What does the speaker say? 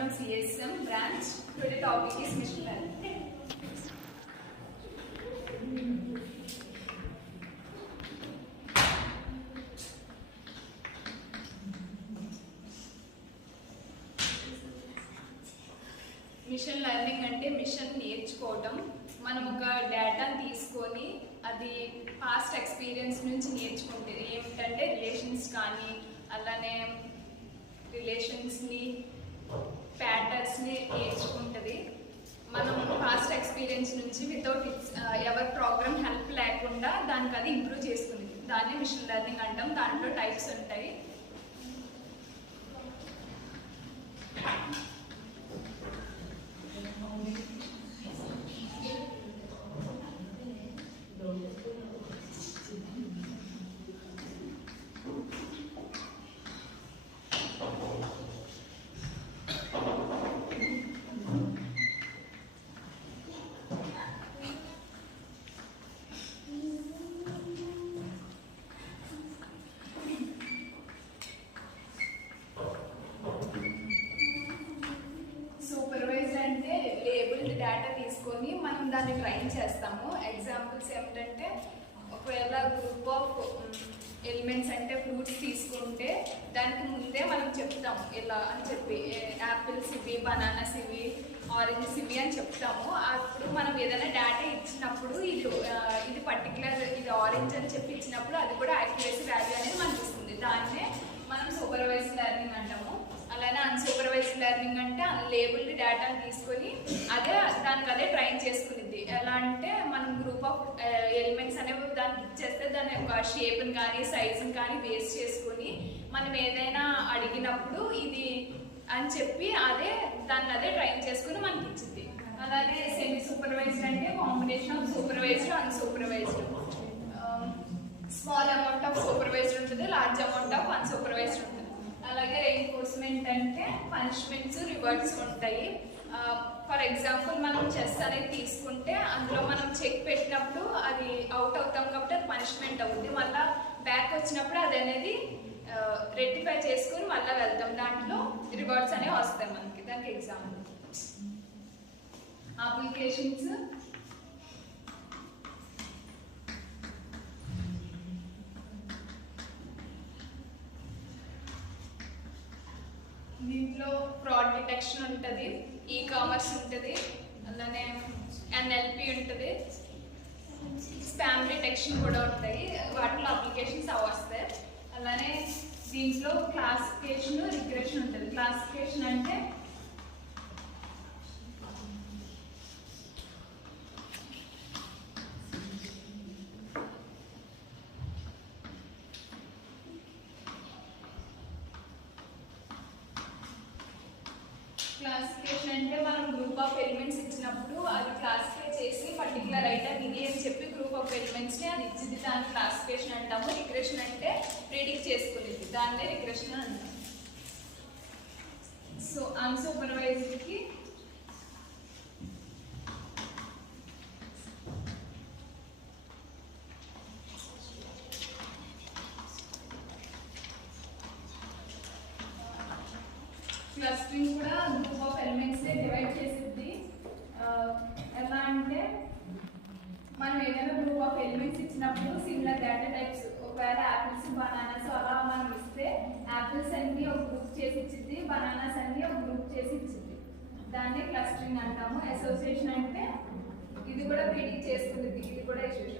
from CSM branch. Today topic is machine learning. Machine learning అంటే machine నేర్చుకోవడం. మనం ఒక డేటాను తీసుకొని అది పాస్ట్ ఎక్స్పీరియన్స్ నుంచి నేర్చుకుంటే ఏమిటంటే రిలేషన్స్ కానీ అలానే రిలేషన్స్ని ప్యాటర్న్స్ని నేర్చుకుంటుంది. మనం పాస్ట్ ఎక్స్పీరియన్స్ నుంచి వితౌట్ ఎవరి ప్రోగ్రామ్ హెల్ప్ లేకుండా దానికి అది ఇంప్రూవ్ చేసుకుంది. దాన్ని మిషన్ లెర్నింగ్ అంటాం. దాంట్లో టైప్స్ ఉంటాయి. డేటా తీసుకొని మనం దాన్ని ట్రైన్ చేస్తాము. ఎగ్జాంపుల్స్ ఏమిటంటే ఒకవేళ గ్రూప్ ఆఫ్ ఎలిమెంట్స్ అంటే ఫ్రూట్స్ తీసుకుంటే దానికి ముందే మనం చెప్తాము ఇలా అని చెప్పి యాపిల్స్ ఇవి, బనానాస్ ఇవి, ఆరెంజెస్ ఇవి అని చెప్తాము. అప్పుడు మనం ఏదైనా డేటా ఇచ్చినప్పుడు ఇది పర్టికులర్ ఇది ఆరెంజ్ అని చెప్పి ఇచ్చినప్పుడు అది కూడా యాక్యురసీ వాల్యూ అనేది మనకి ఇస్తుంది. దాన్నే మనం సూపర్వైజ్డ్ లెర్నింగ్ అంటాము. అలానే అన్సూపర్వైజ్డ్ లెర్నింగ్ అంటే అన్లేబుల్డ్ డేటాను తీసుకొని దానికి అదే ట్రైన్ చేసుకునిద్ది. ఎలా అంటే మనం గ్రూప్ ఆఫ్ ఎలిమెంట్స్ అనేవి దానికి ఇచ్చేస్తే దాని యొక్క షేప్ని కానీ సైజుని కానీ బేస్ చేసుకుని మనం ఏదైనా అడిగినప్పుడు ఇది అని చెప్పి దాన్ని అదే ట్రైన్ చేసుకుని మనకి ఇచ్చింది. అలానే సెమీ సూపర్వైజ్డ్ అంటే combination of supervised unsupervised. Small amount of supervised ఉంటుంది, లార్జ్ అమౌంట్ ఆఫ్ అన్సూపర్వైజ్డ్ ఉంటుంది. అలాగే రెయిన్ఫోర్స్మెంట్ అంటే పనిష్మెంట్స్, రివార్డ్స్ ఉంటాయి. ఫర్ ఎగ్జాంపుల్ మనం చెస్ అనేది తీసుకుంటే అందులో మనం చెక్ పెట్టినప్పుడు అది అవుట్ అవుతాం కాబట్టి అది పనిష్మెంట్ అవుతుంది. మళ్ళీ బ్యాక్ వచ్చినప్పుడు అది అనేది రెక్టిఫై చేసుకుని మళ్ళీ వెళ్తాం. దాంట్లో రివార్డ్స్ అనేవి వస్తాయి మనకి. దానికి ఎగ్జాంపుల్ అప్లికేషన్స్, దీంట్లో ఫ్రాడ్ డిటెక్షన్ ఉంటుంది, ఈ కామర్స్ ఉంటుంది, అలానే ఎన్ఎల్పి ఉంటుంది, స్పామ్ డిటెక్షన్ కూడా ఉంటాయి. వాటిలో అప్లికేషన్స్ వస్తాయి. అలానే దీంట్లో క్లాసిఫికేషన్, రిగ్రెషన్ ఉంటుంది. క్లాసిఫికేషన్ అంటే మనం గ్రూప్ ఆఫ్ ఎలిమెంట్స్ ఇచ్చినప్పుడు అది క్లాసిఫై చేసి పర్టికులర్ ఐటమ్ ఇది అని చెప్పి గ్రూప్ ఆఫ్ ఎలిమెంట్స్ని అది ఇచ్చింది. దాన్ని క్లాసిఫికేషన్ అంటాము. రిగ్రెషన్ అంటే ప్రిడిక్ట్ చేసుకునేది, దాన్నే రిగ్రెషన్ అంటాము. సో అన్సూపర్వైజ్డ్కి క్లస్టరింగ్ కూడా గ్రూప్ ఆఫ్ ఎలిమెంట్స్ డివైడ్ చేసిద్ది. ఎలా అంటే మనం ఏదైనా గ్రూప్ ఆఫ్ ఎలిమెంట్స్ ఇచ్చినప్పుడు సిమిలర్ డేటా టైప్స్, ఒకవేళ యాపిల్స్, బనానాస్ అలా మనం ఇస్తే యాపిల్స్ అన్ని ఒక గ్రూప్ చేసి ఇచ్చింది, బనానాస్ అన్ని ఒక గ్రూప్ చేసి ఇచ్చింది. దాన్ని క్లస్టరింగ్ అంటాము. అసోసియేషన్ అంటే ఇది కూడా ప్రిడిక్ట్ చేసుకుంటుంది, ఇది కూడా అసోసియేషన్.